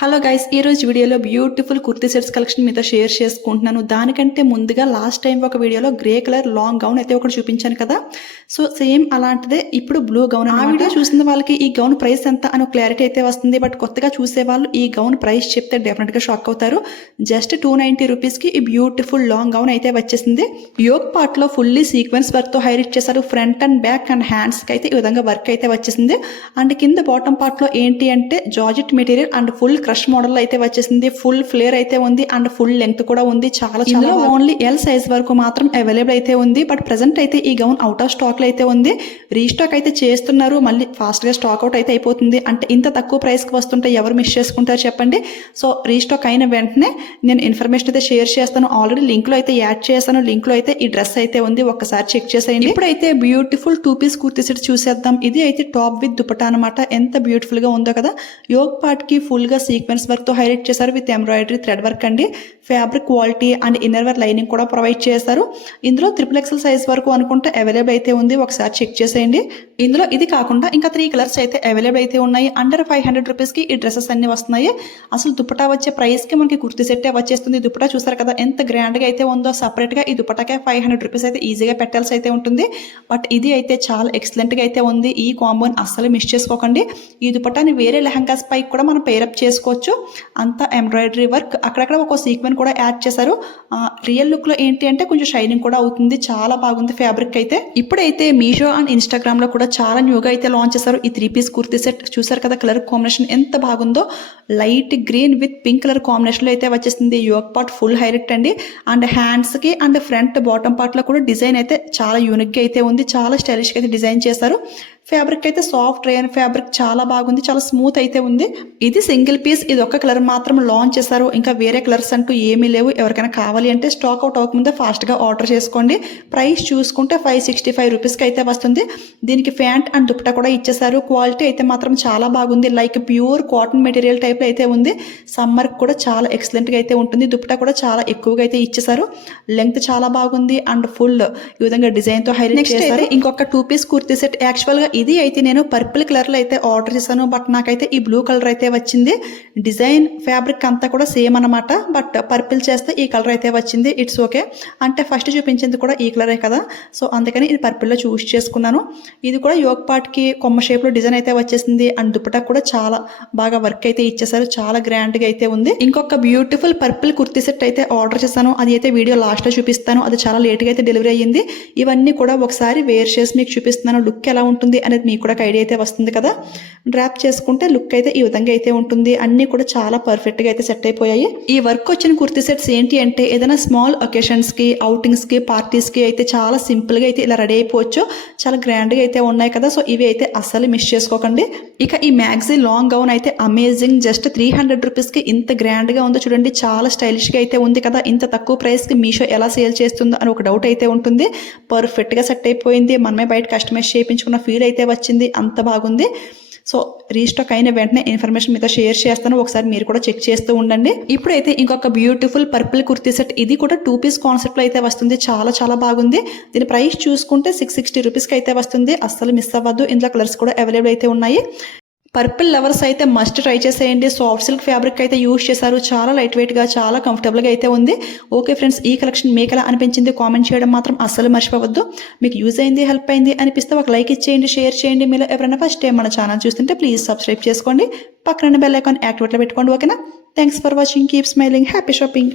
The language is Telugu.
హలో గైస్, ఈ రోజు వీడియోలో బ్యూటిఫుల్ కుర్తీ సెట్స్ కలెక్షన్ మీతో షేర్ చేసుకుంటున్నాను. దానికంటే ముందుగా లాస్ట్ టైం ఒక వీడియోలో గ్రే కలర్ లాంగ్ గౌన్ అయితే ఒకటి చూపించాను కదా. సో సేమ్ అలాంటిదే ఇప్పుడు బ్లూ గౌన్. ఆ వీడియో చూసిన వాళ్ళకి ఈ గౌన్ ప్రైస్ ఎంత అని క్లారిటీ అయితే వస్తుంది. బట్ కొత్తగా చూసే వాళ్ళు ఈ గౌన్ ప్రైస్ చెప్తే డెఫినెట్గా షాక్ అవుతారు. జస్ట్ 290 రూపీస్కి ఈ బ్యూటిఫుల్ లాంగ్ గౌన్ అయితే వచ్చేసింది. యోక్ పార్ట్లో ఫుల్లీ సీక్వెన్స్ వర్క్తో హైలైట్ చేశారు. ఫ్రంట్ అండ్ బ్యాక్ అండ్ హ్యాండ్స్కి అయితే ఈ విధంగా వర్క్ అయితే వచ్చేసింది. అండ్ కింద బాటమ్ పార్ట్లో ఏంటి అంటే georgette material and full crush model అయితే వచ్చేసింది. ఫుల్ ఫ్లేర్ అయితే ఉంది అండ్ ఫుల్ లెంగ్త్ కూడా ఉంది. చాలా ఓన్లీ ఎల్ సైజ్ వరకు మాత్రం అవైలబుల్ అయితే ఉంది. బట్ ప్రెసెంట్ అయితే ఈ గౌన్ అవుట్ ఆఫ్ స్టాక్ లో అయితే ఉంది. రీస్టాక్ అయితే చేస్తున్నారు. మళ్ళీ ఫాస్ట్ గా స్టాక్ అవుట్ అయితే అయిపోతుంది. అంటే ఇంత తక్కువ ప్రైస్ కి వస్తుంటే ఎవరు మిస్ చేసుకుంటారు చెప్పండి. సో రీస్టాక్ అయిన వెంటనే నేను ఇన్ఫర్మేషన్ అయితే షేర్ చేస్తాను. ఆల్రెడీ లింక్ లో అయితే యాడ్ చేస్తాను. లింక్ లో అయితే ఈ డ్రెస్ అయితే ఉంది, ఒక్కసారి చెక్ చేసేయండి. ఇప్పుడైతే బ్యూటిఫుల్ 2 పీస్ కుర్తీ సెట్ చూసేద్దాం. ఇది అయితే టాప్ విత్ దుపట్టా అనమాట. ఎంత బ్యూటిఫుల్ గా ఉందో కదా. యోగ్ పార్ట్ కి ఫుల్ గా సీక్వెన్స్ వర్క్ తో హైలైట్ చేశారు విత్ ఎంబ్రాయిడరీ థ్రెడ్ వర్క్ అండి. Fabric quality and inner wear lining కూడా ప్రొవైడ్ చేశారు. ఇందులో XXL సైజ్ వరకు అనుకుంటే అవైలబుల్ అయితే ఉంది, ఒకసారి చెక్ చేసేయండి. ఇందులో ఇది కాకుండా ఇంకా 3 కలర్స్ అయితే అవైలబుల్ అయితే ఉన్నాయి. అండర్ 500 రూపీస్కి ఈ డ్రెస్సెస్ అన్ని వస్తున్నాయి. అసలు దుపట్టా వచ్చే ప్రైస్కి మనకి కుర్తీ సెట్టే వచ్చేస్తుంది. దుపట్టా చూసారు కదా ఎంత గ్రాండ్గా అయితే ఉందో. సపరేట్గా ఈ దుపట్టాకే 500 రూపీస్ అయితే ఈజీగా పెట్టాల్సి అయితే ఉంటుంది. బట్ ఇది అయితే చాలా ఎక్సలెంట్గా అయితే ఉంది. ఈ కాంబోని అస్సలు మిస్ చేసుకోకండి. ఈ దుపట్టాని వేరే లెహంగాస్ పై కూడా మనం పేరప్ చేసుకోవచ్చు. అంతా ఎంబ్రాయిడరీ వర్క్, అక్కడక్కడ ఒక సీక్వెన్ కూడా యాడ్ చేశారు. రియల్ లుక్ లో ఏంటి అంటే కొంచెం షైనింగ్ కూడా అవుతుంది. చాలా బాగుంది ఫ్యాబ్రిక్ అయితే. ఇప్పుడైతే మీషో అండ్ ఇన్స్టాగ్రామ్ లో కూడా చాలా న్యూగా అయితే లాంచ్ చేశారు ఈ 3 పీస్ కుర్తీ సెట్. చూసారు కదా కలర్ కాంబినేషన్ ఎంత బాగుందో. Light green with pink colour combination లో అయితే వచ్చేసింది. యోక్ పార్ట్ ఫుల్ హైలైట్ అండి. అండ్ హ్యాండ్స్ కి అండ్ ఫ్రంట్ బాటమ్ పార్ట్ లో కూడా డిజైన్ అయితే చాలా యూనిక్ గా అయితే ఉంది. చాలా స్టైలిష్ గా అయితే డిజైన్ చేశారు. ఫ్యాబ్రిక్ అయితే సాఫ్ట్ రేయన్ ఫ్యాబ్రిక్, చాలా బాగుంది. చాలా స్మూత్ అయితే ఉంది. ఇది సింగిల్ పీస్, ఇది ఒక్క కలర్ మాత్రం లాంచ్ చేశారు. ఇంకా వేరే కలర్స్ అంటూ ఏమీ లేవు. ఎవరికైనా కావాలి అంటే స్టాక్ అవుట్ అవ్వకముందే ఫాస్ట్గా ఆర్డర్ చేసుకోండి. ప్రైస్ చూసుకుంటే 565 రూపీస్కి అయితే వస్తుంది. దీనికి ప్యాంట్ అండ్ దుపట్టా కూడా ఇచ్చేసారు. క్వాలిటీ అయితే మాత్రం చాలా బాగుంది. లైక్ ప్యూర్ కాటన్ మెటీరియల్ టైప్లో అయితే ఉంది. సమ్మర్కి కూడా చాలా ఎక్సలెంట్గా అయితే ఉంటుంది. దుపట్టా కూడా చాలా ఎక్కువగా అయితే ఇచ్చేసారు. లెంగ్త్ చాలా బాగుంది అండ్ ఫుల్ ఈ విధంగా డిజైన్తో హైలైట్ చేశారు. ఇంకొక 2 పీస్ కుర్తీ సెట్. యాక్చువల్గా ఇది అయితే నేను పర్పుల్ కలర్లో అయితే ఆర్డర్ చేశాను. బట్ నాకైతే ఈ బ్లూ కలర్ అయితే వచ్చింది. డిజైన్ ఫ్యాబ్రిక్ అంతా కూడా సేమ్ అనమాట. బట్ పర్పుల్ చేస్తే ఈ కలర్ అయితే వచ్చింది. It's okay. అంటే ఫస్ట్ చూపించింది కూడా ఈ కలరే కదా. సో అందుకని ఇది పర్పుల్లో చూస్ చేసుకున్నాను. ఇది కూడా యోక్ పార్ట్కి కొమ్మ షేప్లో డిజైన్ అయితే వచ్చేసింది. అండ్ దుపట్టా కూడా చాలా బాగా వర్క్ అయితే ఇచ్చేసారు. చాలా గ్రాండ్గా అయితే ఉంది. ఇంకొక బ్యూటిఫుల్ పర్పుల్ కుర్తీ సెట్ అయితే ఆర్డర్ చేశాను. అది అయితే వీడియో లాస్ట్లో చూపిస్తాను. అది చాలా లేట్గా అయితే డెలివరీ అయ్యింది. ఇవన్నీ కూడా ఒకసారి వేర్ చేసి మీకు చూపిస్తున్నాను. లుక్ ఎలా ఉంటుంది అనేది మీకు కూడా ఐడియా అయితే వస్తుంది కదా. డ్రాప్ చేసుకుంటే లుక్ అయితే ఈ విధంగా అయితే ఉంటుంది. అన్ని కూడా చాలా పర్ఫెక్ట్ గా అయితే సెట్ అయిపోయాయి. ఈ వర్క్ వచ్చిన కుర్తీ సెట్స్ ఏంటి అంటే ఏదైనా స్మాల్ ఒకేషన్స్ కి, అవుటింగ్స్ కి, పార్టీస్ కి అయితే చాలా సింపుల్ గా అయితే ఇలా రెడీ అయిపోవచ్చు. చాలా గ్రాండ్ గా అయితే ఉన్నాయి కదా. సో ఇవి అయితే అస్సలు మిస్ చేసుకోకండి. ఇక ఈ మ్యాక్సీ లాంగ్ గౌన్ అయితే అమేజింగ్. జస్ట్ 300 రూపీస్ కి ఇంత గ్రాండ్ గా ఉందో చూడండి. చాలా స్టైలిష్ గా అయితే ఉంది కదా. ఇంత తక్కువ ప్రైస్ కి మీషో ఎలా సేల్ చేస్తుందో అని ఒక డౌట్ అయితే ఉంటుంది. పర్ఫెక్ట్ గా సెట్ అయిపోయింది. మనమే బయట కస్టమైజ్ చేయించుకున్న ఫీల్ అయితే వచ్చింది. అంత బాగుంది. సో రీస్టాక్ అయిన వెంటనే ఇన్ఫర్మేషన్ మీతో షేర్ చేస్తాను. ఒకసారి మీరు కూడా చెక్ చేస్తూ ఉండండి. ఇప్పుడైతే ఇంకొక బ్యూటిఫుల్ పర్పుల్ కుర్తీ సెట్. ఇది కూడా 2 పీస్ కాన్సెప్ట్లో అయితే వస్తుంది. చాలా చాలా బాగుంది. దీని ప్రైస్ చూసుకుంటే 660 రూపీస్కి అయితే వస్తుంది. అస్సలు మిస్ అవ్వద్దు. ఇందులో కలర్స్ కూడా అవైలబుల్ అయితే ఉన్నాయి. పర్పుల్ లవర్స్ అయితే మస్ట్ ట్రై చేసేయండి. సాఫ్ట్ సిల్క్ ఫ్యాబ్రిక్ అయితే యూజ్ చేశారు. చాలా లైట్ వెయిట్గా, చాలా కంఫర్టబుల్గా అయితే ఉంది. ఓకే ఫ్రెండ్స్, ఈ కలెక్షన్ మీకు ఎలా అనిపించింది కామెంట్ చేయడం మాత్రం అస్సలు మర్చిపోవద్దు. మీకు యూజ్ అయింది, హెల్ప్ అయింది అనిపిస్తే ఒక లైక్ ఇచ్చేయండి, షేర్ చేయండి. మీరు ఎవరైనా ఫస్ట్ టైం మన ఛానల్ చూస్తుంటే ప్లీజ్ సబ్స్క్రైబ్ చేసుకోండి. పక్కన బెల్ ఐకాన్ యాక్టివేట్లో పెట్టుకోండి. ఓకేనా? Thanks for watching. Keep smiling. Happy shopping.